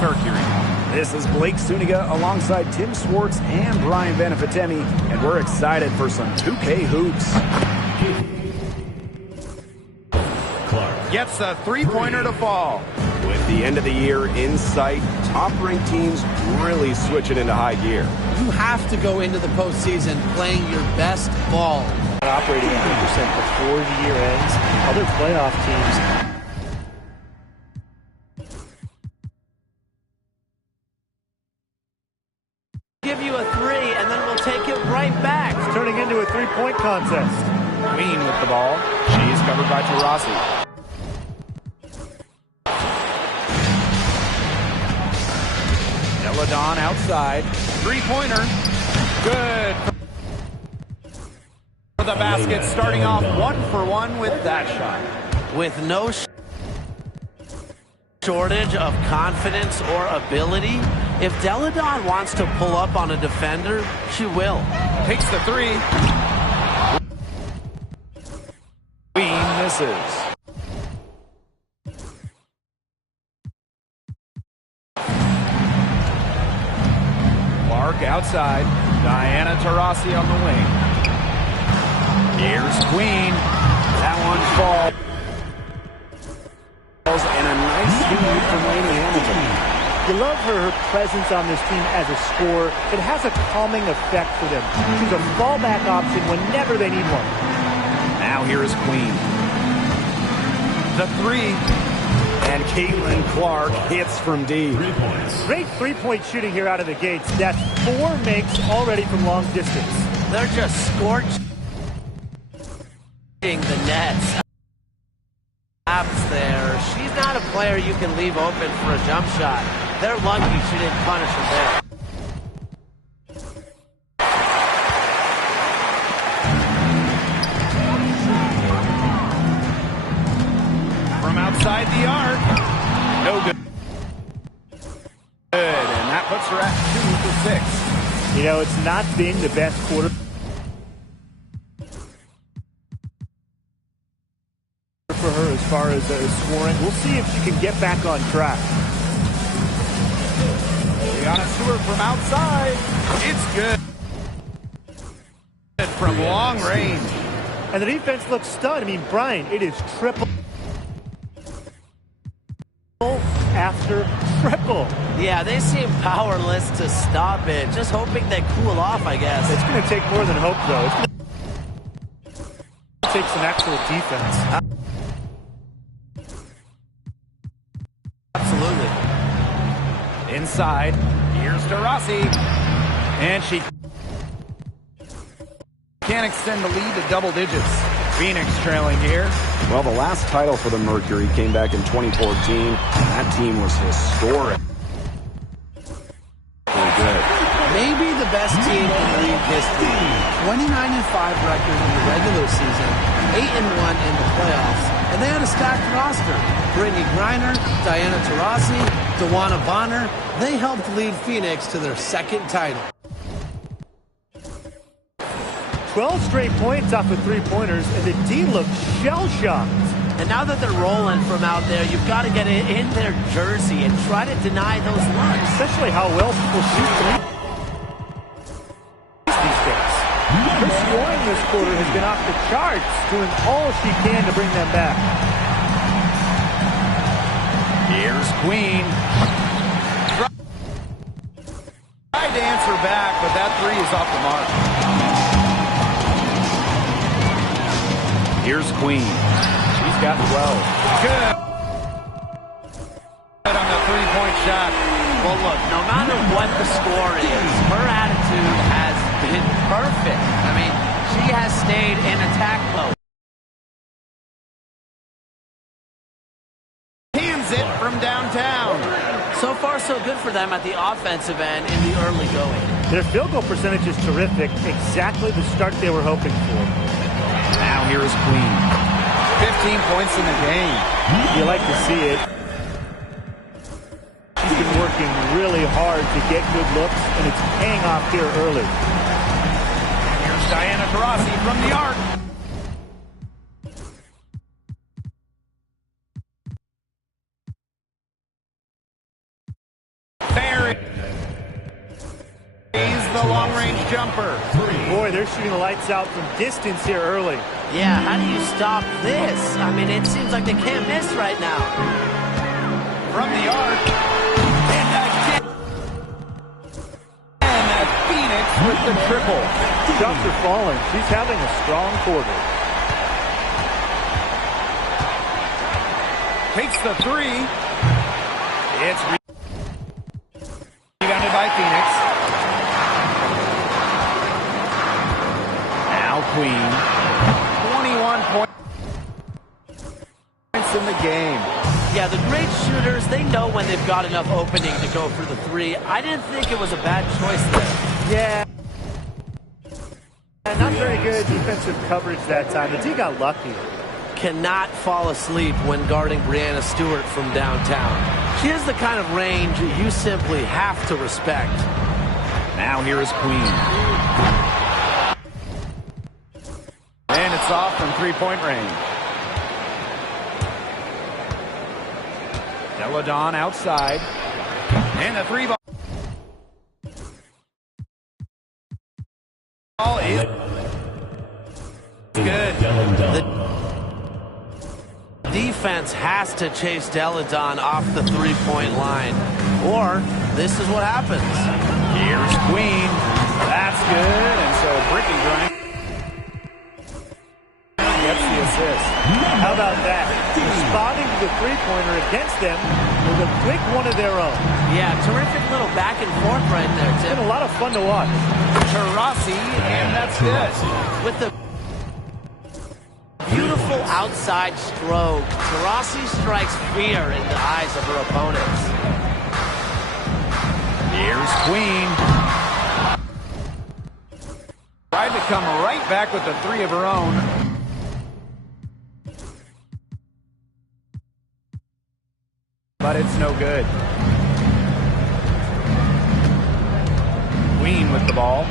Mercury. This is Blake Suniga alongside Tim Swartz and Brian Benefitemi, and we're excited for some 2K hoops. Clark gets a three-pointer to fall. With the end of the year in sight, top-ranked teams really switch it into high gear. You have to go into the postseason playing your best ball. Operating at 100% before the year ends. Other playoff teams give you a three, and then we'll take it right back. It's turning into a three-point contest. Queen with the ball. She's covered by Taurasi. Deladon outside. Three-pointer. Good for the basket, starting off 1-for-1 with that shot. With no shortage of confidence or ability, if Deladon wants to pull up on a defender, she will. Takes the three. Queen misses. Clark outside. Diana Taurasi on the wing. Here's Queen. That one falls. And a nice feed from Lainey Hamilton. You love her presence on this team as a scorer. It has a calming effect for them. She's a fallback option whenever they need one. Now here is Queen. The three. And Caitlin Clark hits from deep. Great three-point shooting here out of the gates. That's 4 makes already from long distance. They're just scorching the nets. There. She's not a player you can leave open for a jump shot. They're lucky she didn't punish her there. From outside the arc. No good. Good. And that puts her at 2 for 6. You know, it's not been the best quarter for her as far as scoring. We'll see if she can get back on track. Brianna Stewart from outside. It's good. From long range. And the defense looks stunned. I mean, Brian, it is triple after triple. Yeah, they seem powerless to stop it. Just hoping they cool off, I guess. It's going to take more than hope, though. It's going to take some actual defense. Absolutely. Inside, here's Taurasi. And she can't extend the lead to double digits. Phoenix trailing here. Well, the last title for the Mercury came back in 2014. That team was historic. Really good. Maybe the best team in league history. 29-5 record in the regular season, 8-1 in the playoffs, and they had a stacked roster. Brittany Griner, Diana Taurasi, Dawana Bonner, they helped lead Phoenix to their second title. 12 straight points off of three-pointers, and the D looks shell-shocked. And now that they're rolling from out there, you've got to get it in their jersey and try to deny those looks. Especially how well people shoot these days. Her scoring this quarter has been off the charts, doing all she can to bring them back. Here's Queen. Tried to answer back, but that three is off the mark. Here's Queen. She's got 12. Good. On the three-point shot. Well, look, no matter what the score is, her attitude has been perfect. I mean, she has stayed in attack mode. Hands it from downtown. So far, so good for them at the offensive end in the early going. Their field goal percentage is terrific. Exactly the start they were hoping for. Now here is Queen. 15 points in the game. You like to see it. She's been working really hard to get good looks, and it's paying off here early. Here's Diana Taurasi from the arc. jumper. Boy, they're shooting the lights out from distance here early. Yeah, how do you stop this? I mean, it seems like they can't miss right now. From the arc. And Phoenix with the triple. Shots are falling. She's having a strong quarter. Takes the three. It's rebounded by Phoenix. Now Queen. 21 points in the game. Yeah, the great shooters, they know when they've got enough opening to go for the three. I didn't think it was a bad choice there. Yeah. Not very good defensive coverage that time. The D got lucky. Cannot fall asleep when guarding Breanna Stewart from downtown. She has the kind of range you simply have to respect. Now here is Queen. And it's off from three-point range. Deladon outside. And the three ball is good. The defense has to chase Deladon off the three-point line, or this is what happens. Here's Queen. That's good. And so Brittany Griner gets the assist. How about that? Responding to the three-pointer against them with a quick one of their own. Yeah, terrific little back and forth right there, It's Tim. been a lot of fun to watch. Tarasi, and that's good. With the beautiful outside stroke, Tarasi strikes fear in the eyes of her opponents. Here's Queen. Tried to come right back with the three of her own. But it's no good. Queen with the ball.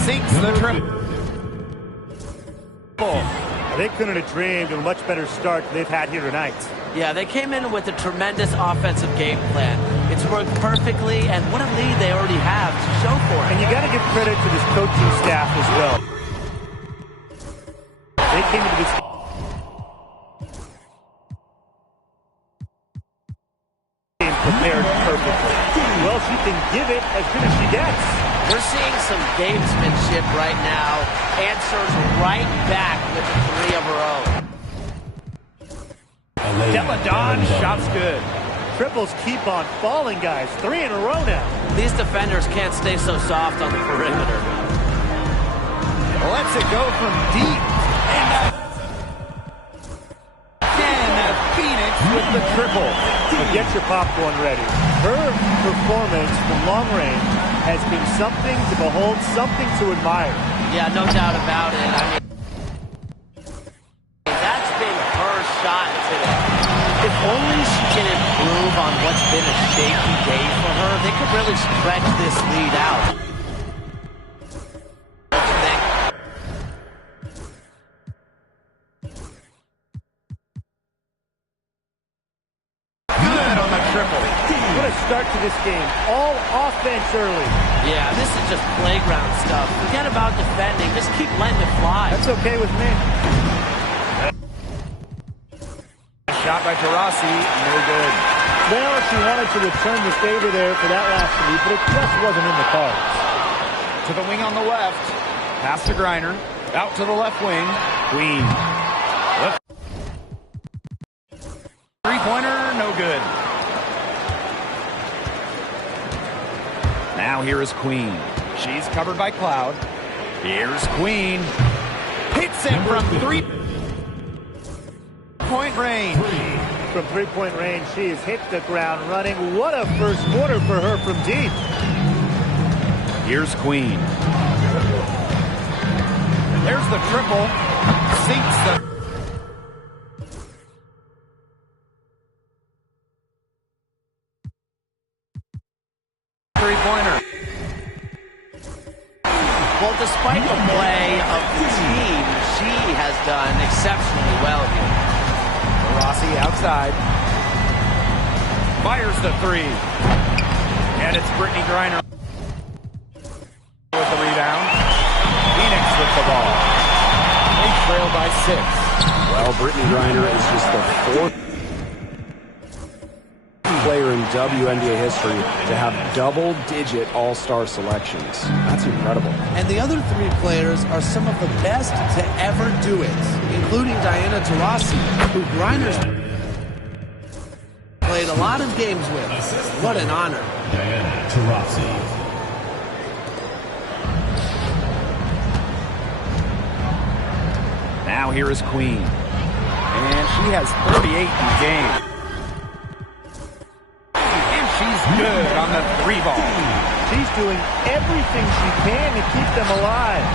Sinks the triple. They couldn't have dreamed of a much better start than they've had here tonight. Yeah, they came in with a tremendous offensive game plan. It's worked perfectly, and what a lead they already have to show for it. And you got to give credit to this coaching staff as well. They came into this game prepared perfectly. Well, she can give it as good as she gets. We're seeing some gamesmanship right now. Answers right back with the three of her own. Deladon, shots good. Triples keep on falling, guys. 3 in a row now. These defenders can't stay so soft on the perimeter. Lets it go from deep. And Phoenix with the triple. So get your popcorn ready. Her performance from long range has been something to behold, something to admire. Yeah, no doubt about it. I mean, that's been her shot today. If only she can improve on what's been a shaky day for her, they could really stretch this lead out. Good on the triple. What a start to this game. All offense early. Yeah, this is just playground stuff. Forget about defending. Just keep letting it fly. That's okay with me. Shot by Tarasi, no good. Well, she wanted to return the favor there for that last lead, but it just wasn't in the cards. To the wing on the left. Pass to Griner. Out to the left wing. Queen. Three-pointer, no good. Now here is Queen. She's covered by Cloud. Here's Queen. Hits it from three-point range. From three-point range, she has hit the ground running. What a first quarter for her from deep. Here's Queen. There's the triple. Sinks the... three-pointer. Well, despite the play of the team, she has done exceptionally well here. Rossi outside. Fires the three. And it's Brittany Griner with the rebound. rebound. Phoenix with the ball. They trail by 6. Well, Brittany Griner is just the 4th player in WNBA history to have double-digit all-star selections. That's incredible. And the other 3 players are some of the best to ever do it, including Diana Taurasi, who Griner's played a lot of games with. What an honor. Diana Taurasi. Now here is Queen. And she has 38 in the game. And she's good on the 3 ball. She's doing everything she can to keep them alive.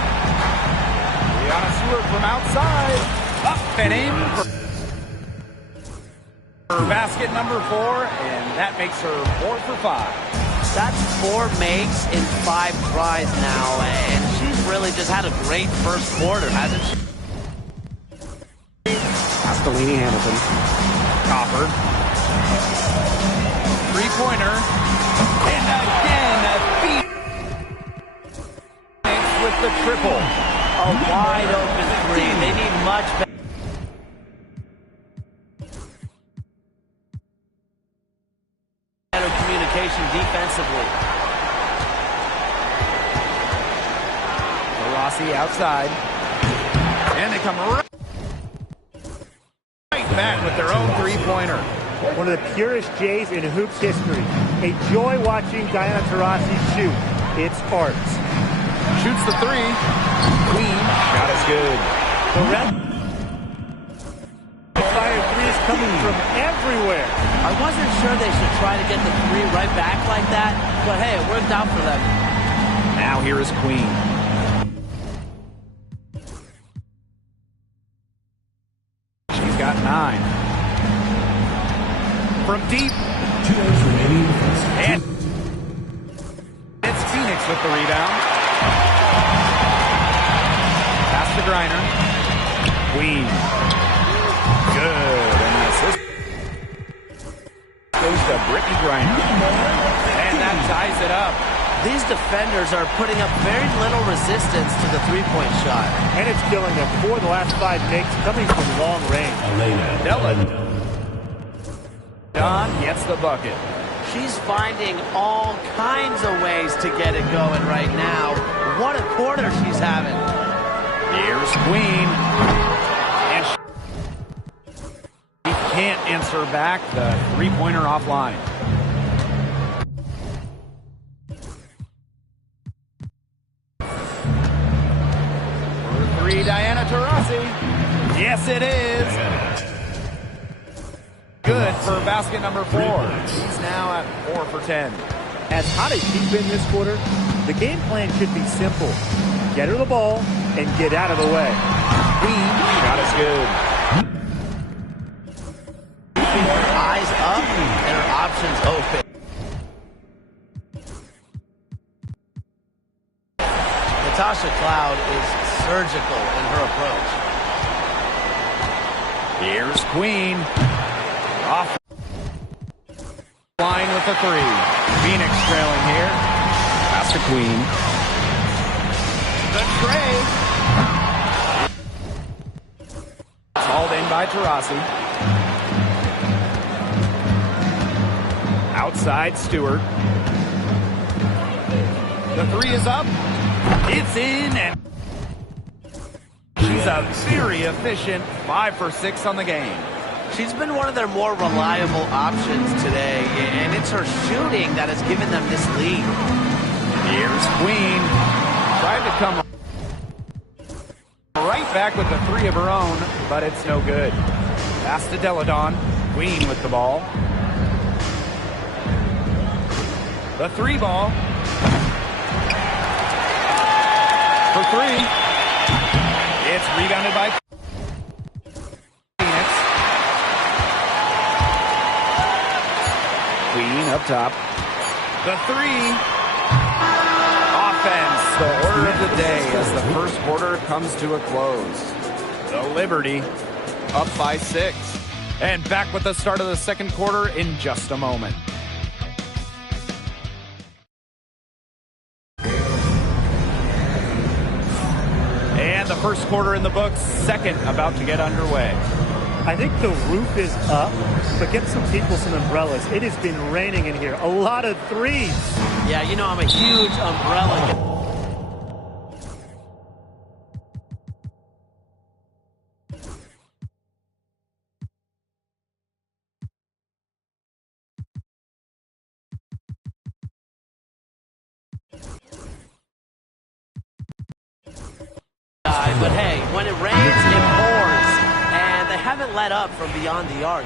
Brianna Stewart from outside. Up and in for basket number 4. And that makes her 4 for 5. That's 4 makes in 5 tries now. And she's really just had a great first quarter, hasn't she? Delaney Hamilton. Copper. 3-pointer. And again, Phoenix with the triple. A wide open 3. They need much better communication defensively. Rossi outside. And they come right back with their own 3-pointer. One of the purest Jays in hoops history. A joy watching Diana Taurasi shoot. It's art. Shoots the 3. Queen. Shot is good. The fire 3s coming from everywhere. I wasn't sure they should try to get the 3 right back like that, but hey, it worked out for them. Now here is Queen. She's got 9. From deep. 2 minutes remaining. And it's Phoenix with the rebound. Pass to Griner. Queen. Good. And the assist goes to Brittany Griner. And that ties it up. These defenders are putting up very little resistance to the 3-point shot. And it's killing them. 4 of the last 5 makes coming from long range. Elena. Don gets the bucket. She's finding all kinds of ways to get it going right now. What a quarter she's having. Here's Queen. And she can't answer back the 3-pointer offline. For 3, Diana Taurasi. Yes, it is. Good for basket number 4. He's now at 4 for 10. As hot as she's been this quarter, the game plan should be simple. Get her the ball and get out of the way. Queen. Shot is good. Eyes up and her options open. Natasha Cloud is surgical in her approach. Here's Queen. Off line with the 3. Phoenix trailing here. Pass to Queen. The tray. Called in by Taurasi. Outside Stewart. The 3 is up. It's in, and she's a very efficient 5 for 6 on the game. She's been one of their more reliable options today, and it's her shooting that has given them this lead. Here's Queen. Tried to come right back with the 3 of her own, but it's no good. Pass to Deladon. Queen with the ball. The 3 ball. For 3. It's rebounded by Phoenix. Queen up top. The 3. Offense, the order of the day as the first quarter comes to a close. The Liberty up by 6. And back with the start of the second quarter in just a moment. And the first quarter in the books, second about to get underway. I think the roof is up, but get some people some umbrellas. It has been raining in here. A lot of threes. Yeah, you know I'm a huge umbrella guy. But hey, when it rains, it pours. And they haven't let up from beyond the arc.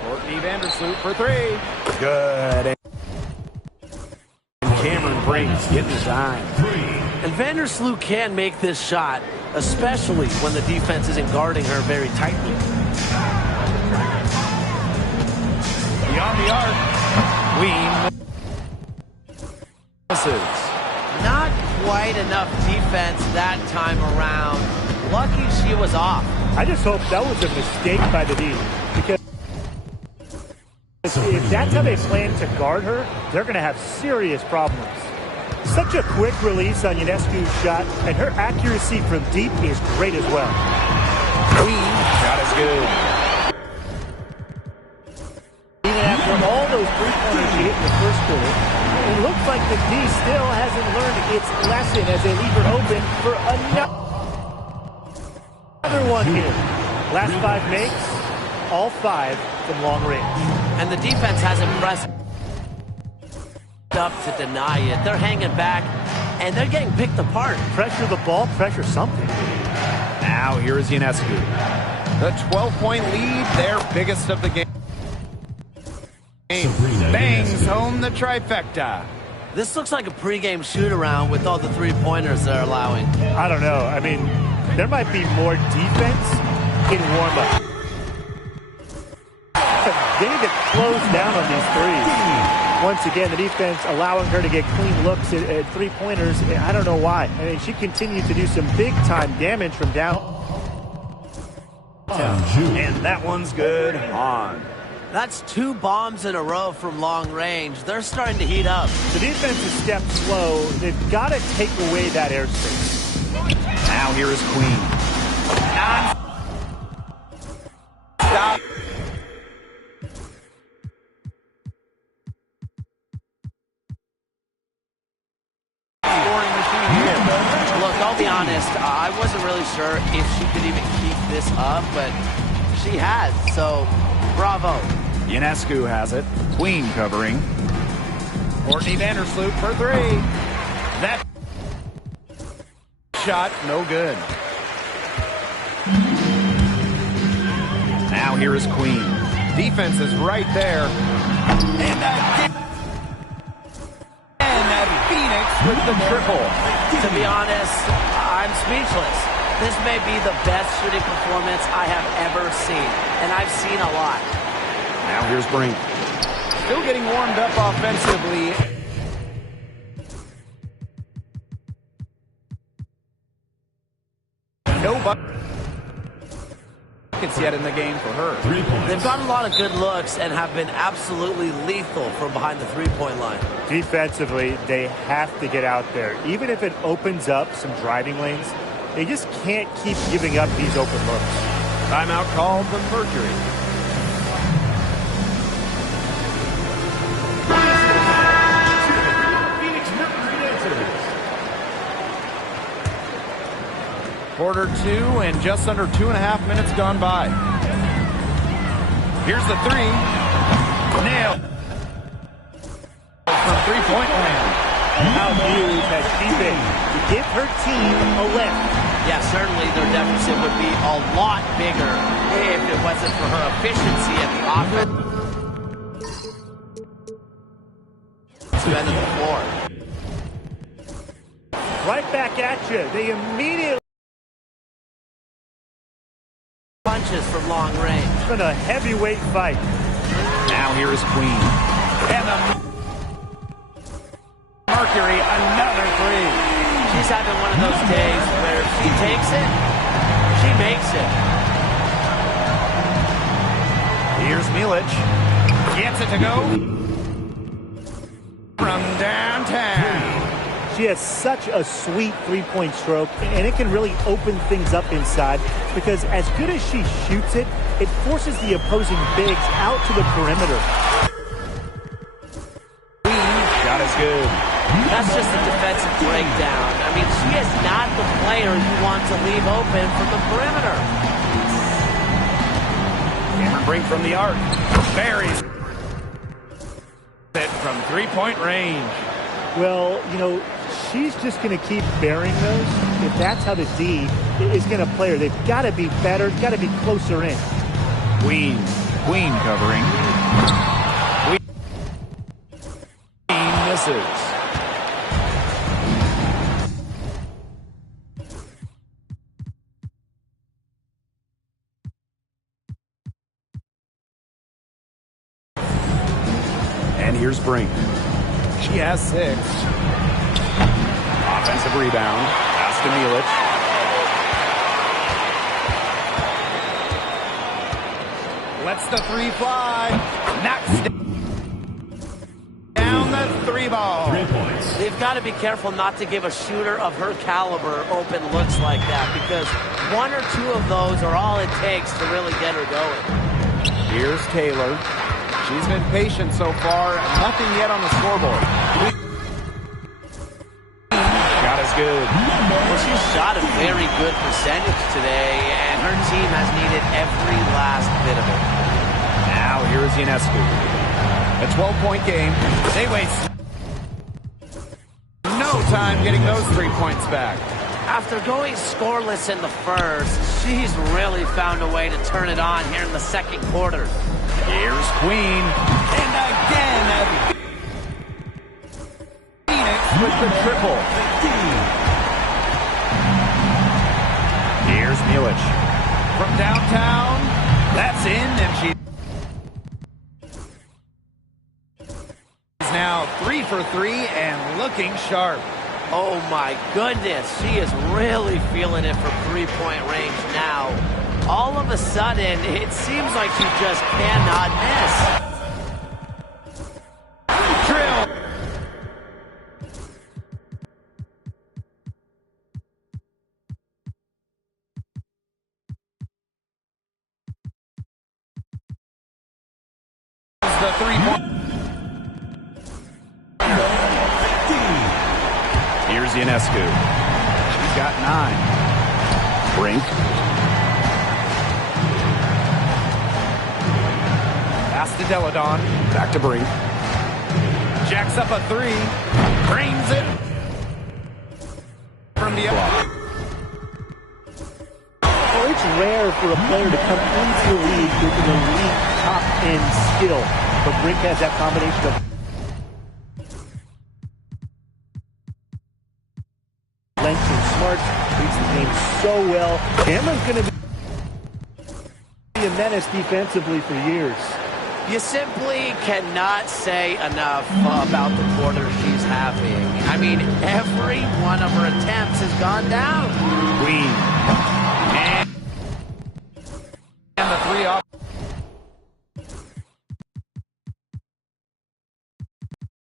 Courtney Vandersloot for three. Good. And Cameron Briggs getting his eye. And Vandersloot can make this shot, especially when the defense isn't guarding her very tightly. Beyond the arc, Queen misses. Not quite enough defense that time around. Lucky she was off. I just hope that was a mistake by the D, because if that's how they plan to guard her, they're going to have serious problems. Such a quick release on Ionescu's shot, and her accuracy from deep is great as well. Queen shot is good. Even after all those three-pointers she hit in the first quarter, it looks like the D still hasn't learned its lesson as they leave her open for another one here. Last five makes, all five from long range. And the defense hasn't pressed up to deny it. They're hanging back, and they're getting picked apart. Pressure the ball, pressure something. Now here is Ionescu. The 12-point lead, their biggest of the game. Bangs home the trifecta. This looks like a pregame shoot-around with all the three-pointers they're allowing. I don't know. I mean, there might be more defense in warm-up. They need to close down on these threes. Once again, the defense allowing her to get clean looks at three-pointers. I don't know why. I mean, she continues to do some big-time damage from down. And that one's good on. That's two bombs in a row from long range. They're starting to heat up. The defense is stepped slow. They've got to take away that airspace. Now here is Queen. Stop. Scoring machine here. Look, I'll be honest, I wasn't really sure if she could even keep this up, but she has, so bravo. Ionescu has it. Queen covering. Courtney Vandersloot for three. That shot, no good. Now here is Queen. Defense is right there. And that Phoenix with the triple. To be honest, I'm speechless. This may be the best shooting performance I have ever seen, and I've seen a lot. Now here's Brink. Still getting warmed up offensively. No buckets yet in the game for her. They've got a lot of good looks and have been absolutely lethal from behind the three-point line. Defensively, they have to get out there. Even if it opens up some driving lanes, they just can't keep giving up these open looks. Timeout called the Mercury. Quarter two and just under 2.5 minutes gone by. Here's the three. Nailed. From three-point land. How huge has she been to give her team a lift? Yeah, certainly their deficit would be a lot bigger if it wasn't for her efficiency at the offense. End of the floor. Right back at you. They immediately Punches from long range. It's been a heavyweight fight. Now here is Queen. And the Mercury, another three. She's having one of those days where if she takes it, she makes it. Here's Milic. Gets it to go. From downtown. She has such a sweet three-point stroke, and it can really open things up inside because as good as she shoots it, it forces the opposing bigs out to the perimeter. Shot is good. That's just a defensive breakdown. I mean, she is not the player you want to leave open from the perimeter. Cameron Brink from the arc. Buries it from three-point range. Well, you know, she's just going to keep burying those. If that's how the D is going to play her, they've got to be better, got to be closer in. Queen covering. Queen misses. And here's Brink. She has 6. Offensive rebound. Pass to Milic. Lets the 3 fly. Knocks down the 3 ball. 3 points. They've got to be careful not to give a shooter of her caliber open looks like that because 1 or 2 of those are all it takes to really get her going. Here's Taylor. She's been patient so far. Nothing yet on the scoreboard. Shot is good. Well, she shot a very good percentage today, and her team has needed every last bit of it. Now here is Ionescu. A 12-point game. They waste no time getting those 3 points back. After going scoreless in the first, she's really found a way to turn it on here in the second quarter. Here's Queen. And again, Phoenix with the triple. Here's Milic. From downtown, that's in, and she's now 3 for 3 and looking sharp. Oh my goodness, she is really feeling it from three-point range now. All of a sudden, it seems like she just cannot miss. Drill. The 3-point. Here's Ionescu. She's got 9. Brink. Pass to Deladon. Back to Brink. Jacks up a 3. Drains it. From the Well, it's rare for a player to come into the league with an elite top-end skill, but Brink has that combination of length and smarts, reads the game so well. Cameron's going to be a menace defensively for years. You simply cannot say enough about the quarter she's having. I mean, every one of her attempts has gone down. Queen. And the 3 off.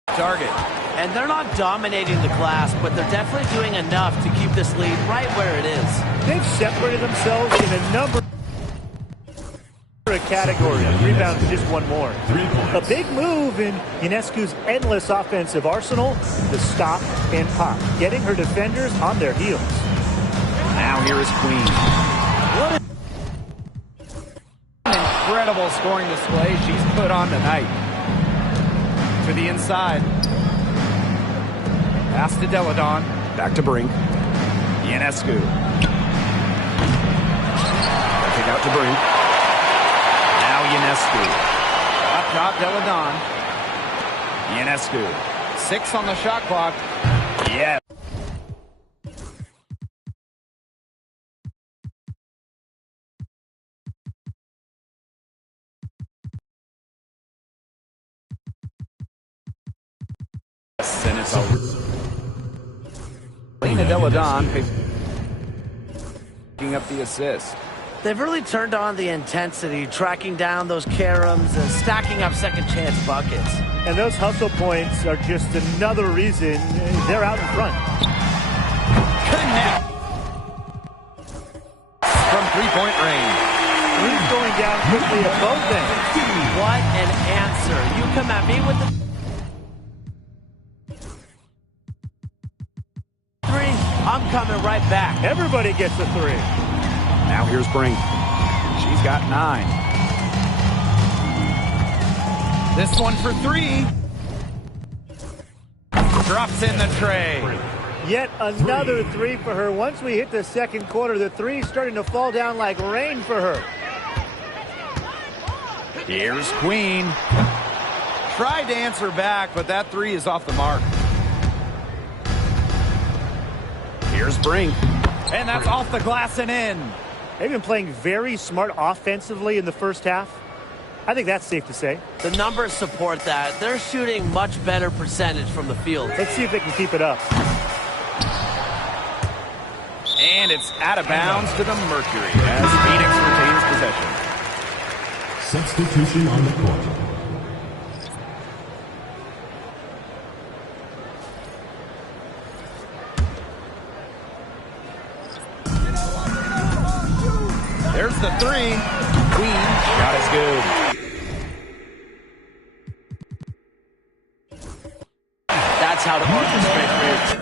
Target. And they're not dominating the glass, but they're definitely doing enough to keep this lead right where it is. They've separated themselves in a number of categories. Rebounds just one more. 3 points. A big move in Ionescu's endless offensive arsenal to stop and pop, getting her defenders on their heels. Now here is Queen. What an incredible scoring display she's put on tonight. To the inside. Pass to Deladon. Back to Brink. Ionescu. Kick out to Brink. Now Ionescu. Up top, Deladon. Ionescu. 6 on the shot clock. Yeah. And it's over. Lena Deladon picking up the assist. They've really turned on the intensity, tracking down those caroms and stacking up second chance buckets. And those hustle points are just another reason they're out in front. Connect. From three-point range. He's going down quickly at both ends. What an answer. You come at me with the three, I'm coming right back. Everybody gets a three. Now here's Brink. She's got 9. This one for 3. Drops in the tray. Yet another three for her. Once we hit the second quarter, the three's starting to fall down like rain for her. Here's Queen. Tried to answer back, but that 3 is off the mark. Here's Brink. And that's off the glass and in. They've been playing very smart offensively in the first half. I think that's safe to say. The numbers support that. They're shooting much better percentage from the field. Let's see if they can keep it up. And it's out of bounds to the Mercury as Phoenix retains possession. Substitution on the court. There's the 3. Queen shot is good. That's how to orchestrate moves.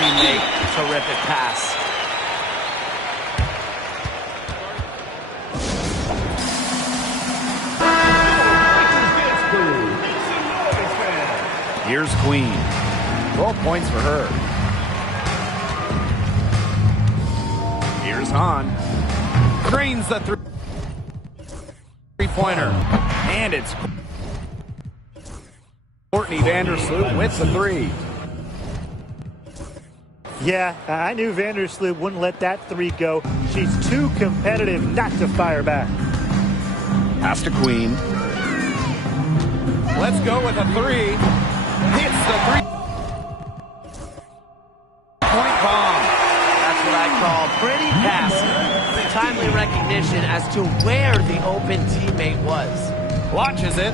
Make terrific pass. Here's Queen. 12 points for her. Here's Hahn. Drains the three-pointer. And it's Courtney Vandersloot with the 3. Yeah, I knew Vandersloot wouldn't let that 3 go. She's too competitive not to fire back. Pass to Queen. Let's go with a 3. Hits the 3-point bomb. That's what I call pretty passive. Timely recognition as to where the open teammate was. Launches it.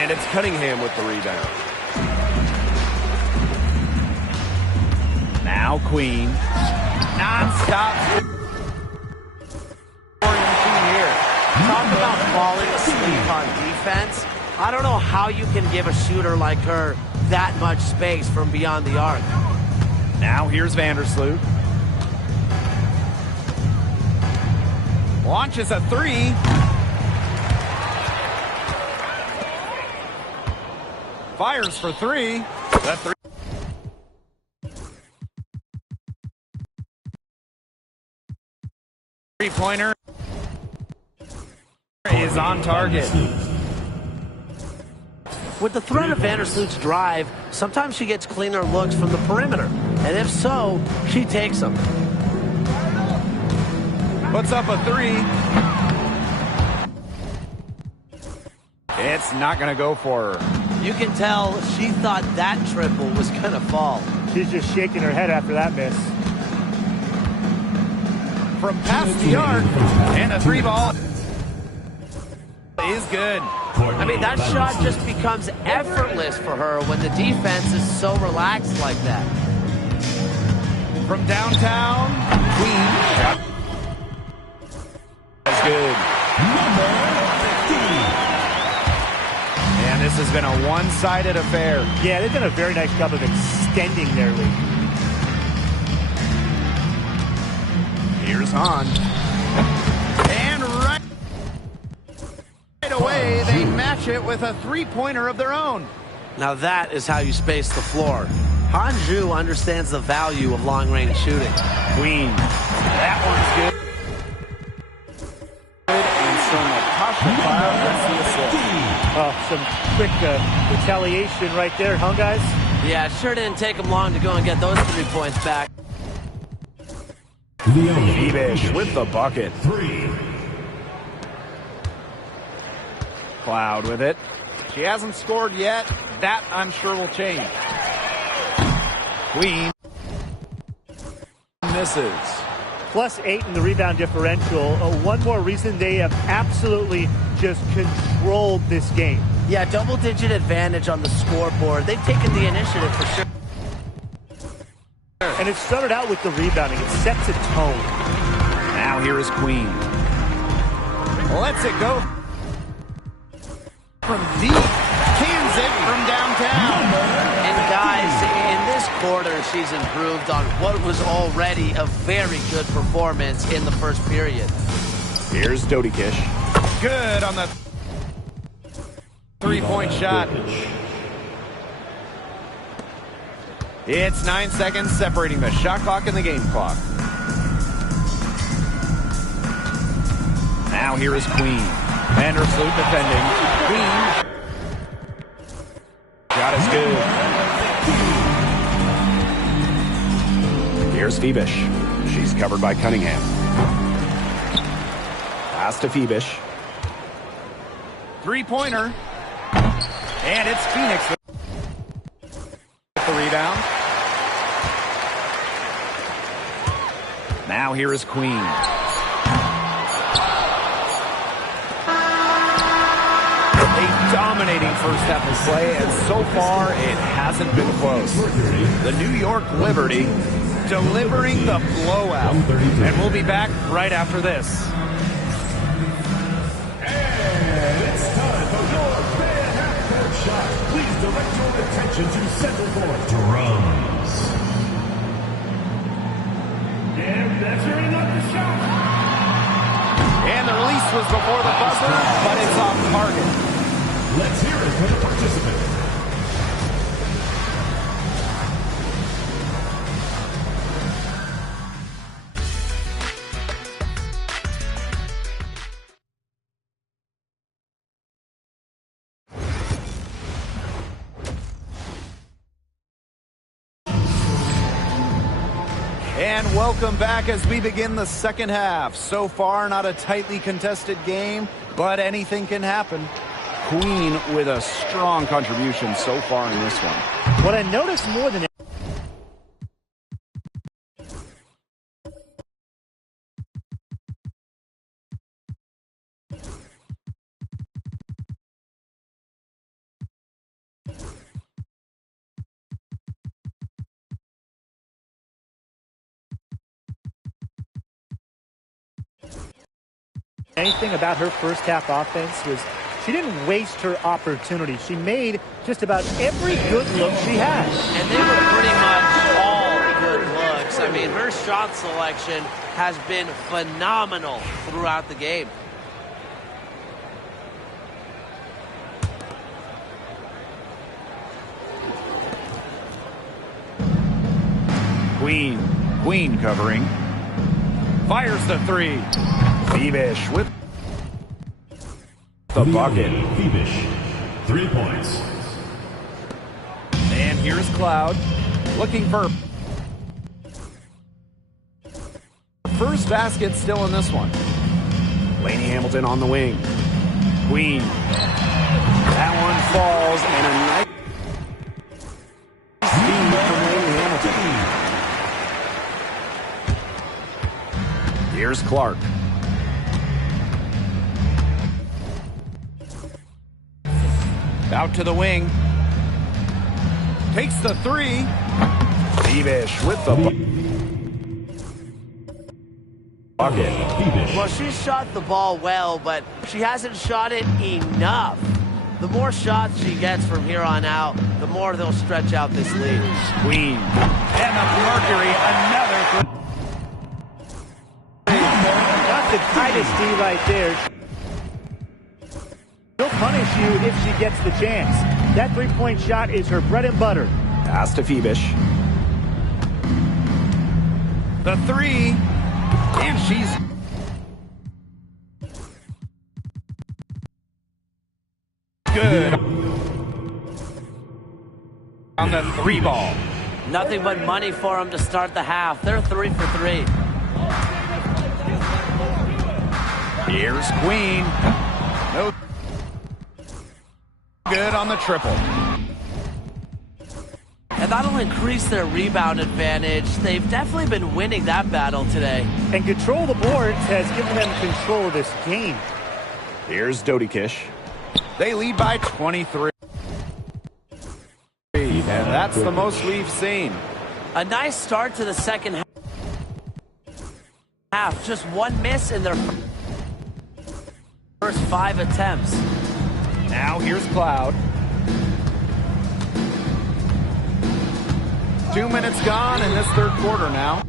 And it's Cunningham with the rebound. Now Queen. Non-stop scoring here. Talk about falling asleep on defense. I don't know how you can give a shooter like her that much space from beyond the arc. Now here's Vandersloot. Launches a 3. Fires for 3. That 3-pointer is on target. With the threat of Vandersloot's drive, sometimes she gets cleaner looks from the perimeter. And if so, she takes them. Puts up a 3. It's not going to go for her. You can tell she thought that triple was going to fall. She's just shaking her head after that miss. From past the arc, and a 3-ball is good. I mean, that shot just becomes effortless for her when the defense is so relaxed like that. From downtown, Queen shot is good. And this has been a one-sided affair. Yeah, they've done a very nice job of extending their lead. Here's Hahn. And right away, they match it with a 3-pointer of their own. Now that is how you space the floor. Hanju understands the value of long-range shooting. Queen. That one's good. And so Natasha Cloud gets the assist. Oh, some quick retaliation right there, huh, guys? Yeah, sure didn't take him long to go and get those 3 points back. Fibish with the bucket. 3. Cloud with it. She hasn't scored yet. That, I'm sure, will change. Queen misses. +8 in the rebound differential. One more reason they have absolutely just controlled this game. Yeah, double-digit advantage on the scoreboard. They've taken the initiative for sure. And it started out with the rebounding. It sets a tone. Now here is Queen. Lets it go from deep. Cans it from downtown. And guys, in this quarter, she's improved on what was already a very good performance in the first period. Here's Dodikish. Good on the three-point shot. It's 9 seconds separating the shot clock and the game clock. Now here is Queen. And her salute defending. Queen. Shot is good. Here's Fibish. She's covered by Cunningham. Pass to Fibish. Three-pointer. And it's Phoenix with the rebound. Now here is Queen. A dominating first half of play, and so far it hasn't been close. The New York Liberty delivering the blowout. And we'll be back right after this. And it's time for your fan half-court shot. Please direct your attention to center court. Drums. And measuring up the shot. And the release was before the buzzer, but it's off target. Let's hear it for the participant. And welcome back as we begin the second half. So far, not a tightly contested game, but anything can happen. Queen with a strong contribution so far in this one. What I noticed more than anything about her first half offense was she didn't waste her opportunity. She made just about every good look she had. And they were pretty much all good looks. I mean, her shot selection has been phenomenal throughout the game. Queen covering. Fires the three. Fibish with the bucket. Fibish, 3 points. And here's Cloud looking for first basket still in this one. Laney Hamilton on the wing. Queen. That one falls, and a nice feed from Laney Hamilton. Here's Clark. Out to the wing. Takes the three. Fibish with the bucket. Well, she shot the ball well, but she hasn't shot it enough. The more shots she gets from here on out, the more they'll stretch out this lead. Queen. And the Mercury, another three. Not the tightest D right there. She'll punish you if she gets the chance. That three-point shot is her bread and butter. Pass to Fibish. The three. And she's good. a three ball. Nothing but money for them to start the half. They're 3 for 3. Here's Queen. No good on the triple. And that'll increase their rebound advantage. They've definitely been winning that battle today. And control of the boards has given them control of this game. Here's Kish. They lead by 23. And that's the most we've seen. A nice start to the second half. Just one miss in their first 5 attempts. Now here's Cloud. 2 minutes gone in this third quarter now.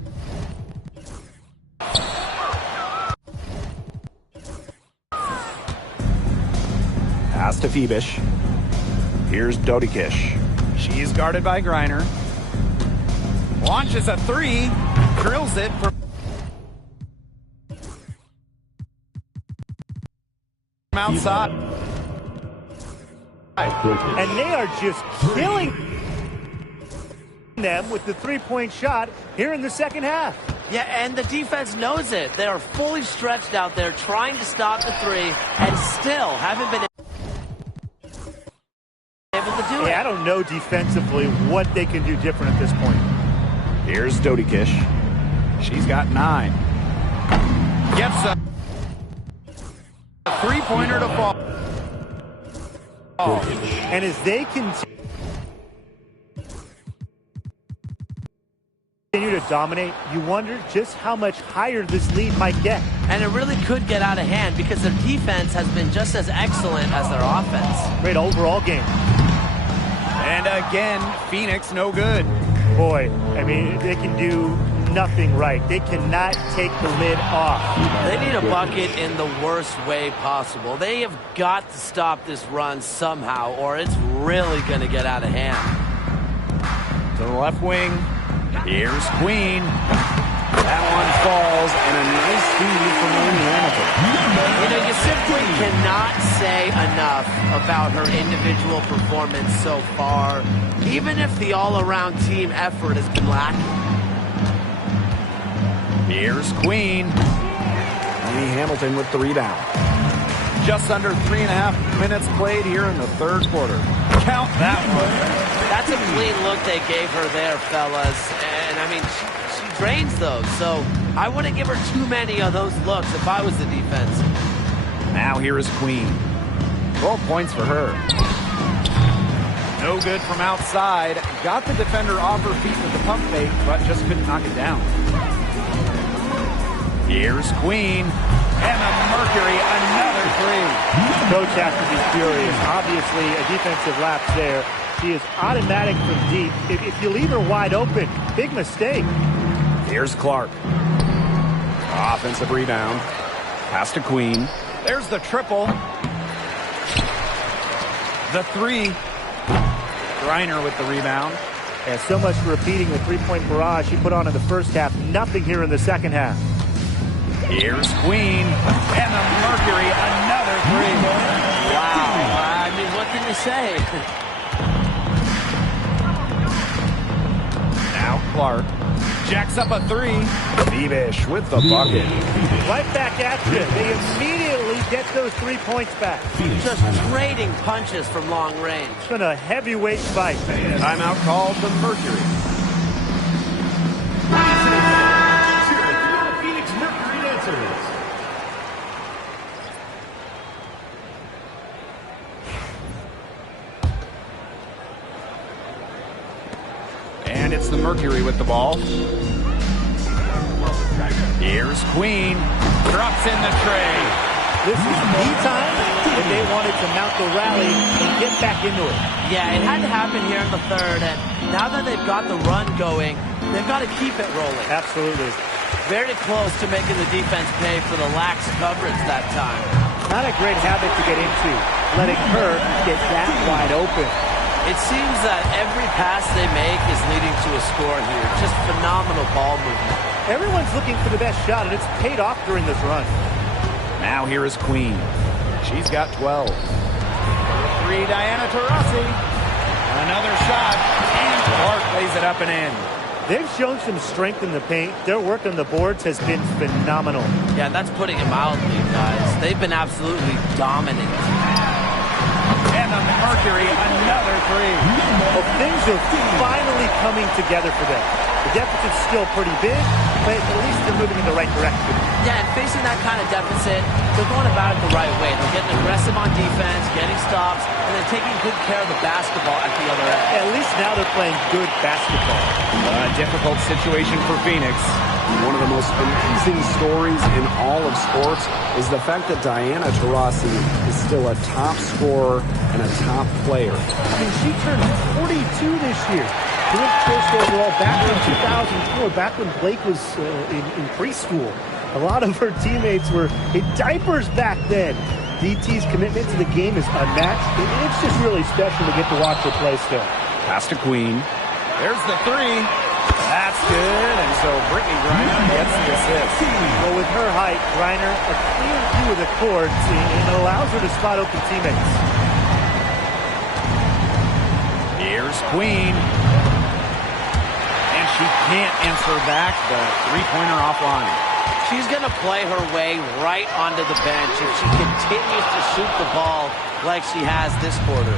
Pass to Phoebish. Here's Kish. She's guarded by Griner. Launches a three. Drills it from outside. And they are just killing them with the three-point shot here in the second half. Yeah, and the defense knows it. They are fully stretched out there trying to stop the three and still haven't been able to do it. I don't know defensively what they can do different at this point. Here's Kish. She's got 9. Gets a three-pointer to fall. And as they continue to dominate, you wonder just how much higher this lead might get. And it really could get out of hand because their defense has been just as excellent as their offense. Great overall game. And again, Phoenix no good. Boy, I mean, they can do nothing right. They cannot take the lid off. They need a bucket in the worst way possible. They have got to stop this run somehow, or it's really going to get out of hand. To the left wing. Here's Queen. That one falls, and a nice feed from Amy Hamilton. You know, you simply cannot say enough about her individual performance so far, even if the all-around team effort has been lacking. Here's Queen. Amy Hamilton with the rebound. Just under 3.5 minutes played here in the third quarter. Count that one. That's a clean look they gave her there, fellas. And, I mean, she drains those, so I wouldn't give her too many of those looks if I was the defense. Now here is Queen. 12 points for her. No good from outside. Got the defender off her feet with the pump fake, but just couldn't knock it down. Here's Queen. And a Mercury, another three. Coach has to be furious. Obviously, a defensive lapse there. She is automatic from deep. If you leave her wide open, big mistake. Here's Clark. Offensive rebound. Pass to Queen. There's the triple. The three. Griner with the rebound. And so much for repeating the three-point barrage she put on in the first half. Nothing here in the second half. Here's Queen. And the Mercury, another three. Wow. I mean, what can you say? Now Clark jacks up a three. Phoebish with the bucket. Right back at you. They immediately get those 3 points back. Just trading punches from long range. It's been a heavyweight fight. Timeout called the Mercury. Phoenix Mercury answers. And it's the Mercury with the ball. Here's Queen. Drops in the tray. This is the time if they wanted to mount the rally and get back into it. Yeah, it had to happen here in the third, and now that they've got the run going, they've got to keep it rolling. Absolutely. Very close to making the defense pay for the lax coverage that time. Not a great habit to get into, letting her get that wide open. It seems that every pass they make is leading to a score here. Just phenomenal ball movement. Everyone's looking for the best shot, and it's paid off during this run. Now here is Queen. She's got 12. Three, Diana Taurasi. Another shot, and Clark lays it up and in. They've shown some strength in the paint. Their work on the boards has been phenomenal. Yeah, that's putting it mildly, guys. They've been absolutely dominant. And the Mercury, another three. Well, things are finally coming together for them. The deficit's still pretty big, but at least they're moving in the right direction. Yeah, and facing that kind of deficit, they're going about it the right way. They're getting aggressive on defense, getting stops, and then taking good care of the basketball at the other end. At least now they're playing good basketball. A difficult situation for Phoenix. One of the most amazing stories in all of sports is the fact that Diana Taurasi is still a top scorer and a top player. I mean, she turned 42 this year. She went first overall back in 2004, back when Blake was in preschool. A lot of her teammates were in diapers back then. DT's commitment to the game is unmatched. It's just really special to get to watch her play still. Pass to Queen. There's the three. That's good, and so Brittany Griner gets the assist. Well, with her height, Griner, a clear view of the court, and allows her to spot open teammates. Here's Queen. And she can't answer back the three-pointer offline. She's going to play her way right onto the bench if she continues to shoot the ball like she has this quarter.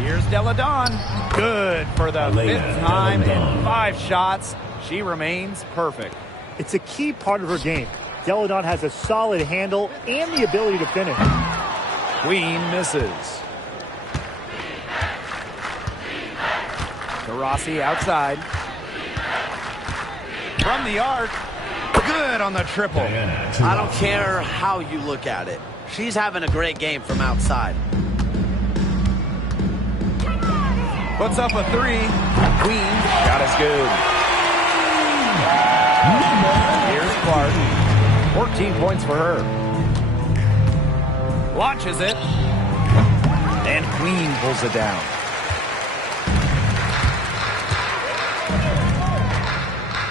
Here's Delle Donne. Good for the fifth time in 5 shots. She remains perfect. It's a key part of her game. Delle Donne has a solid handle and the ability to finish. Queen misses. Taurasi outside. From the arc. Good on the triple. I don't care how you look at it. She's having a great game from outside. Puts up a three. Queen shot is good. Here's Clark. 14 points for her. Launches it. And Queen pulls it down.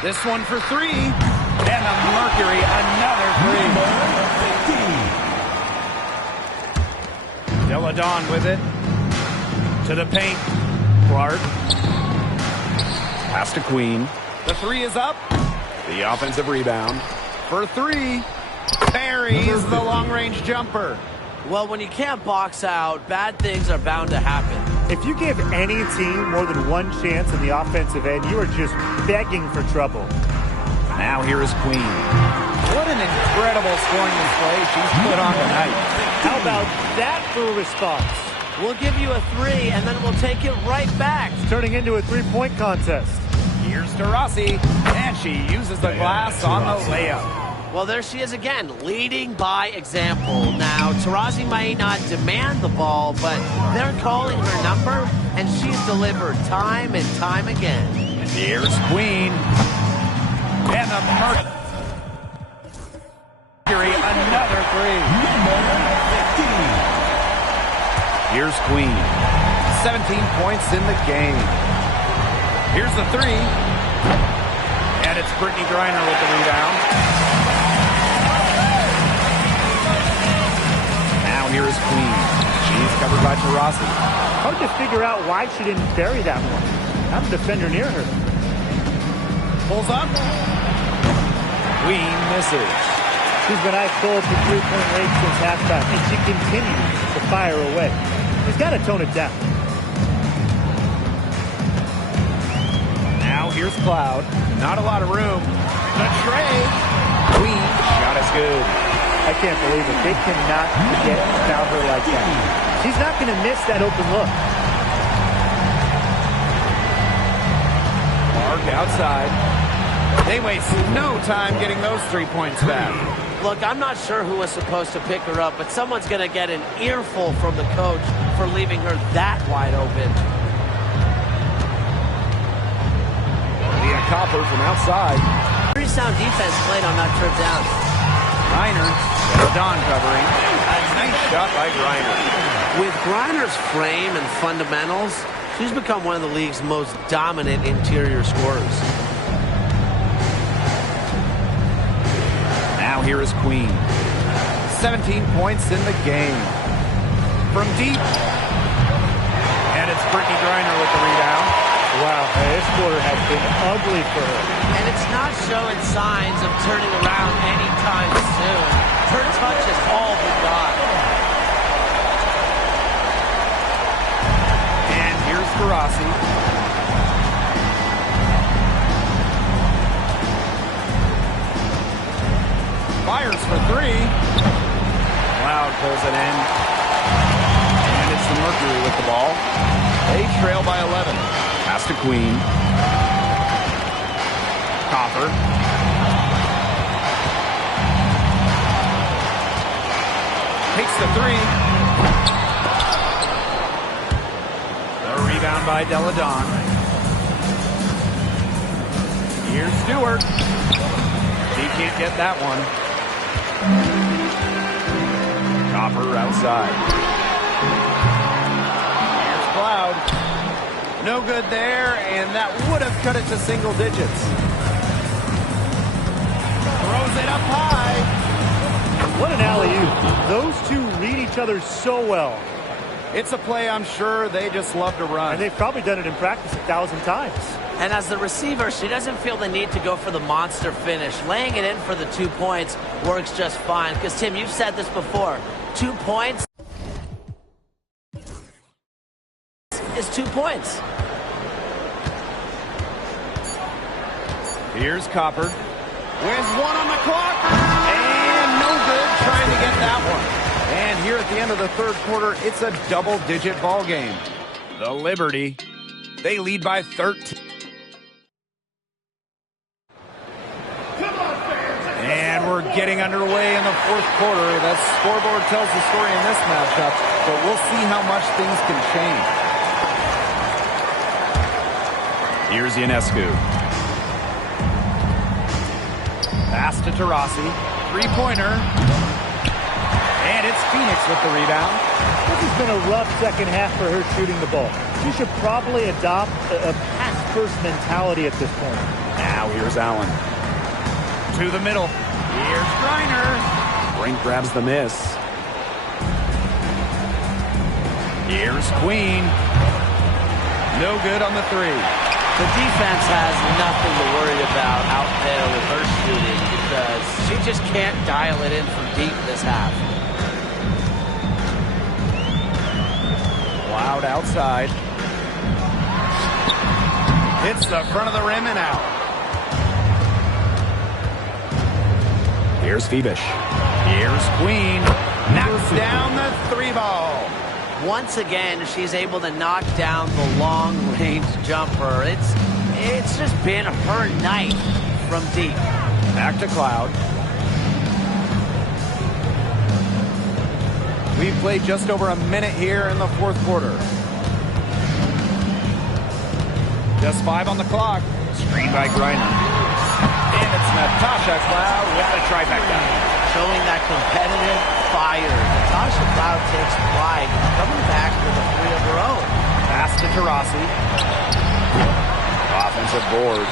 This one for three. And the Mercury, another three. Delle Donne with it. To the paint. Clark. Pass to Queen. The three is up. The offensive rebound. For three. Buries the long-range jumper. Well, when you can't box out, bad things are bound to happen. If you give any team more than one chance in the offensive end, you are just begging for trouble. Now here is Queen. What an incredible scoring display she's put on tonight. How about that for a response? We'll give you a three, and then we'll take it right back. It's turning into a three-point contest. Here's Taurasi, and she uses the glass on the layup. Well, there she is again, leading by example. Now, Taurasi might not demand the ball, but they're calling her number, and she's delivered time and time again. Here's Queen. And the Mercury, another three. Here's Queen. 17 points in the game. Here's the three. And it's Brittany Griner with the rebound. Now here is Queen. She's covered by Taurasi. Hard to figure out why she didn't bury that one. Have a defender near her. Pulls up. Queen misses. She's been ice cold for three-point range since halftime, and she continues to fire away. She's got to tone it down. Now here's Cloud. Not a lot of room. The tray. Queen shot is good. I can't believe it. They cannot get about her like that. She's not going to miss that open look. Mark outside. They waste no time getting those 3 points back. Look, I'm not sure who was supposed to pick her up, but someone's going to get an earful from the coach for leaving her that wide open. Leah Copper from outside. Pretty sound defense played on that trip down. Griner, Dawn covering. A nice shot by Griner. With Griner's frame and fundamentals, she's become one of the league's most dominant interior scorers. Now here is Queen. 17 points in the game. From deep. And And it's Brittany Griner with the rebound. Wow, this quarter has been ugly for her. And it's not showing signs of turning around anytime soon. Her touch is all but gone. And here's Taurasi. Fires for three. Cloud pulls it in. And it's the Mercury with the ball. They trail by 11. Pass to Queen. Copper. Takes the three. The rebound by Deladon. Here's Stewart. He can't get that one. Copper outside. Here's Cloud. No good there, and that would have cut it to single digits. Throws it up high. What an alley-oop. Those two read each other so well. It's a play I'm sure they just love to run. And they've probably done it in practice 1,000 times. And as the receiver, she doesn't feel the need to go for the monster finish. Laying it in for the 2 points works just fine. Because, Tim, you've said this before. 2 points is 2 points. Here's Copper. Wins one on the clock. And no good trying to get that one. And here at the end of the third quarter, it's a double-digit ball game. The Liberty, they lead by 13. And we're getting underway in the fourth quarter. That scoreboard tells the story in this matchup, but we'll see how much things can change. Here's Ionescu. Pass to Taurasi. Three-pointer. And it's Phoenix with the rebound. This has been a rough second half for her shooting the ball. She should probably adopt a pass-first mentality at this point. Now here's Allen. To the middle. Here's Griner. Brink grabs the miss. Here's Queen. No good on the three. The defense has nothing to worry about out there with her shooting because she just can't dial it in from deep this half. Loud outside. Hits the front of the rim and out. Here's Phoebus. Here's Queen. Knocks down the three ball. Once again, she's able to knock down the long-range jumper. It's just been her night from deep. Back to Cloud. We've played just over a minute here in the fourth quarter. Just 5 on the clock. Screen by Griner. And it's Natasha Cloud with the trifecta. Showing that competitive fire. Natasha Cloud takes pride coming back with a three of her own. Pass to Taurasi. Offensive board.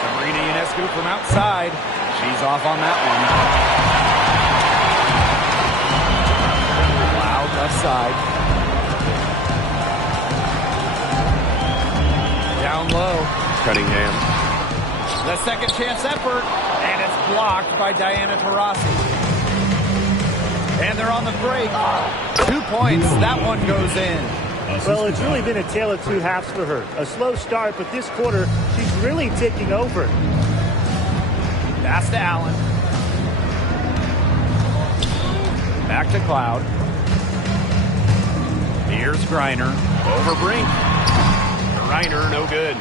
Sabrina Ionescu from outside. She's off on that one. Loud left side. Down low. Cunningham. The second chance effort, and it's blocked by Diana Taurasi. And they're on the break. 2 points. That one goes in. Well, it's really been a tale of two halves for her. A slow start, but this quarter, she's really taking over. Pass to Allen. Back to Cloud. Here's Griner. Over Brink. Griner, no good.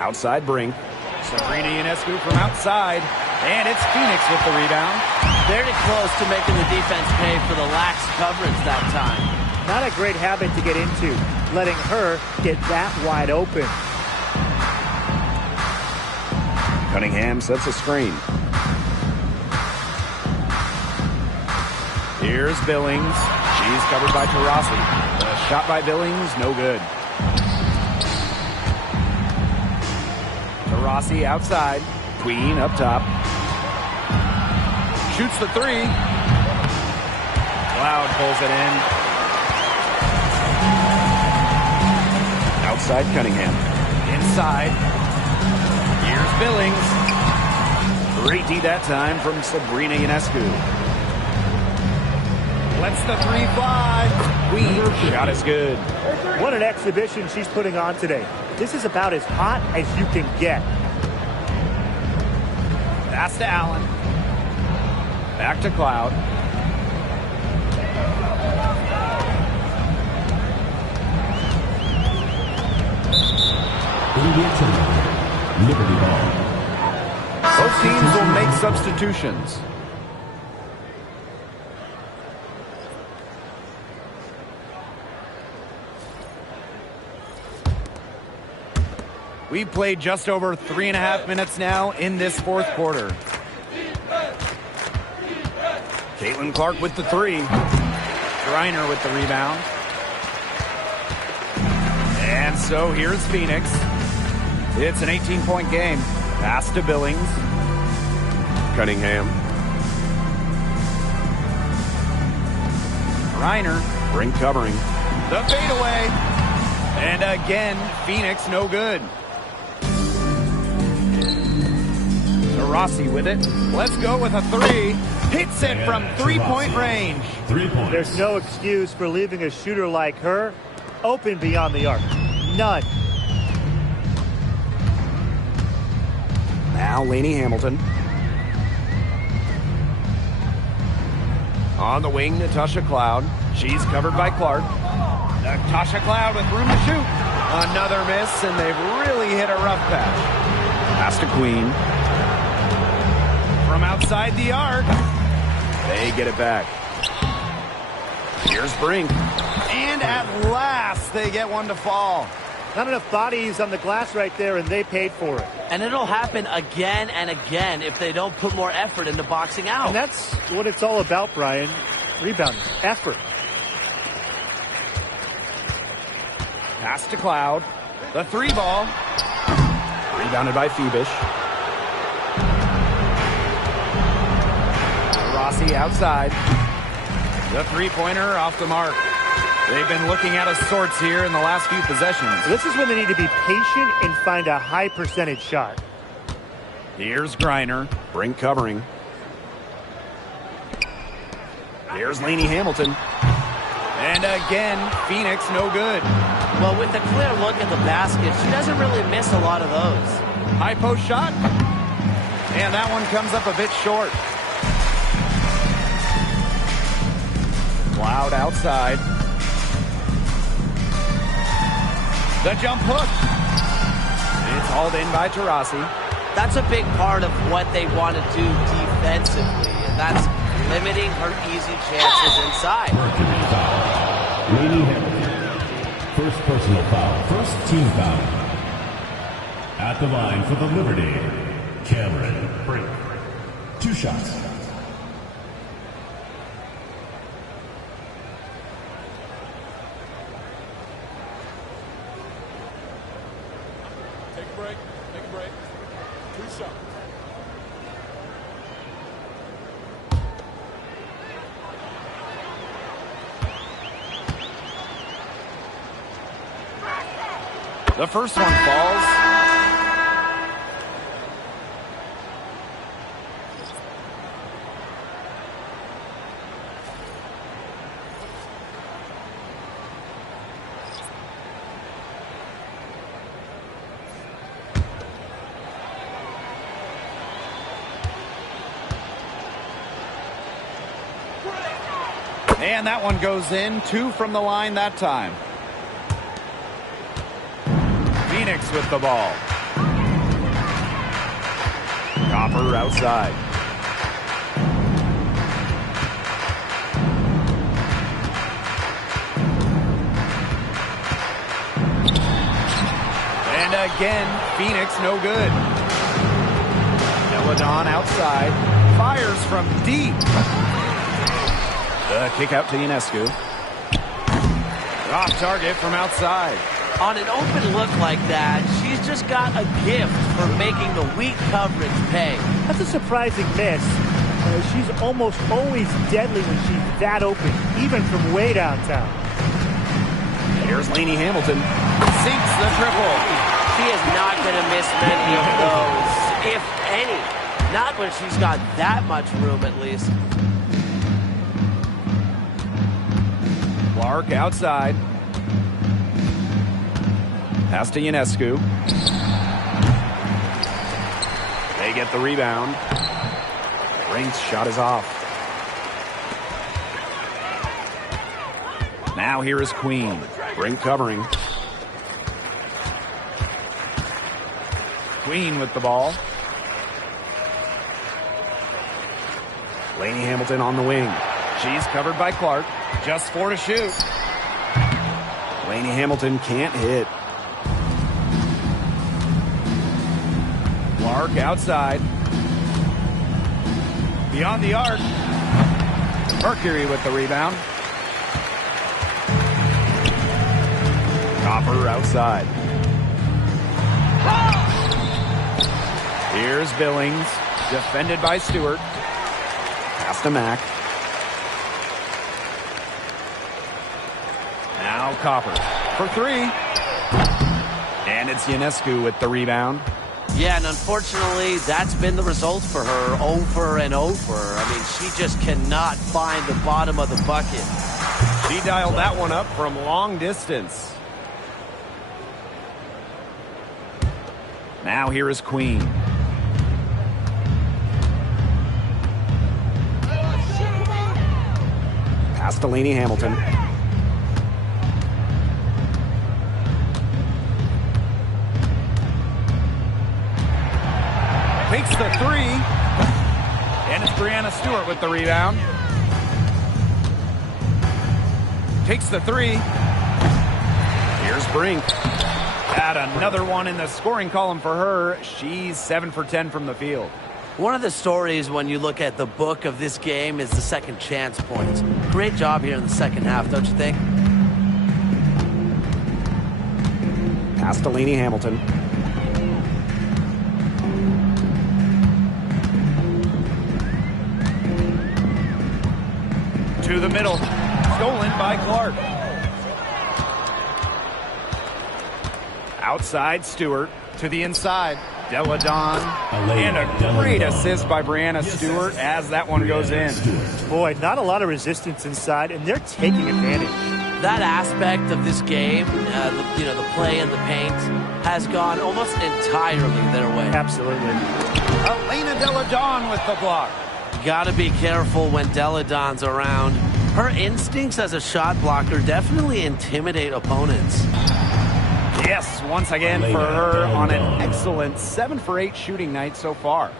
Outside Brink. Sabrina Ionescu from outside. And it's Phoenix with the rebound. Very close to making the defense pay for the lax coverage that time. Not a great habit to get into, letting her get that wide open. Cunningham sets a screen. Here's Billings. She's covered by Taurasi. The shot by Billings, no good. Taurasi outside. Queen up top. Shoots the three. Cloud pulls it in. Outside Cunningham. Inside. Here's Billings. 3D that time from Sabrina Ionescu. Lets the three fly. Queen. Shot is good. What an exhibition she's putting on today. This is about as hot as you can get. Pass to Allen. Back to Cloud. Liberty ball. Both teams will make substitutions. We've played just over 3.5 minutes now in this fourth quarter. Caitlin Clark with the three. Griner with the rebound. And so here's Phoenix. It's an 18-point game. Pass to Billings. Cunningham. Griner. Ring covering. The fadeaway. And again, Phoenix no good. Rossi with it. Let's go with a three. Hits it from three-point range. 3 points. There's no excuse for leaving a shooter like her open beyond the arc. None. Now Lainey Hamilton. On the wing, Natasha Cloud. She's covered by Clark. Natasha Cloud with room to shoot. Another miss, and they've really hit a rough patch. Pass to Queen. From outside the arc. They get it back. Here's Brink. And at last, they get one to fall. Not enough bodies on the glass right there, and they paid for it. And it'll happen again and again if they don't put more effort into boxing out. And that's what it's all about, Brian. Rebounding. Effort. Pass to Cloud. The three ball. Rebounded by Phoebish. Rossi outside. The three-pointer off the mark. They've been looking out of sorts here in the last few possessions. This is when they need to be patient and find a high percentage shot. Here's Griner. Brink covering. Here's Lainey Hamilton. And again, Phoenix no good. Well, with a clear look at the basket, she doesn't really miss a lot of those. High post shot. And that one comes up a bit short. Cloud outside. The jump hook. It's hauled in by Taurasi. That's a big part of what they want to do defensively, and that's limiting her easy chances inside. Lainey Hamilton. First personal foul. First team foul. At the line for the Liberty, Cameron Brink. 2 shots. Take a break. Take a break. 2 shots. The first one falls. And that one goes in. 2 from the line that time. Phoenix with the ball. Copper outside. And again, Phoenix no good. Deladon outside. Fires from deep. The kick out to Ionescu. Off target from outside. On an open look like that, she's just got a gift for making the weak coverage pay. That's a surprising miss, she's almost always deadly when she's that open, even from way downtown. Here's Lainey Hamilton. Sinks the triple. She is not going to miss many of those, if any. Not when she's got that much room, at least. Clark outside. Pass to Ionescu. They get the rebound. Brink's shot is off. Now here is Queen. Brink covering. Queen with the ball. Lainey Hamilton on the wing. She's covered by Clark. Just 4 to shoot. Lainey Hamilton can't hit. Clark outside. Beyond the arc. Mercury with the rebound. Copper outside. Here's Billings. Defended by Stewart. Pass to Mack. Now Copper for 3. And it's Ionescu with the rebound. Yeah, and unfortunately, that's been the result for her over and over. I mean, she just cannot find the bottom of the bucket. She dialed that one up from long distance. Now here is Queen. Pass to Lainey Hamilton. Takes the 3. And it's Breanna Stewart with the rebound. Takes the 3. Here's Brink. Add another one in the scoring column for her. She's 7 for 10 from the field. One of the stories when you look at the book of this game is the second chance points. Great job here in the second half, don't you think? Pass to Lainey Hamilton. To the middle. Stolen by Clark. Outside Stewart. To the inside. Deladon. And a great assist by Breanna Stewart as that one goes in. Boy, not a lot of resistance inside, and they're taking advantage. That aspect of this game, the play in the paint, has gone almost entirely their way. Absolutely. Elena Deladon with the block. Gotta be careful when Deladon's around. Her instincts as a shot blocker definitely intimidate opponents. Yes, once again for her on an excellent 7 for 8 shooting night so far.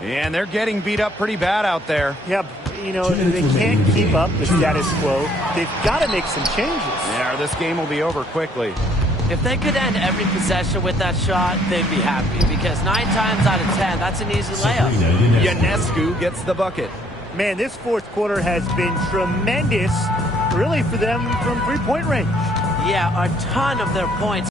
And they're getting beat up pretty bad out there. Yeah, they can't keep up the status quo. They've got to make some changes. Yeah, this game will be over quickly. If they could end every possession with that shot, they'd be happy. Because 9 times out of 10, that's an easy layup. Ionescu gets the bucket. Man, this fourth quarter has been tremendous, really, for them from three-point range. Yeah, a ton of their points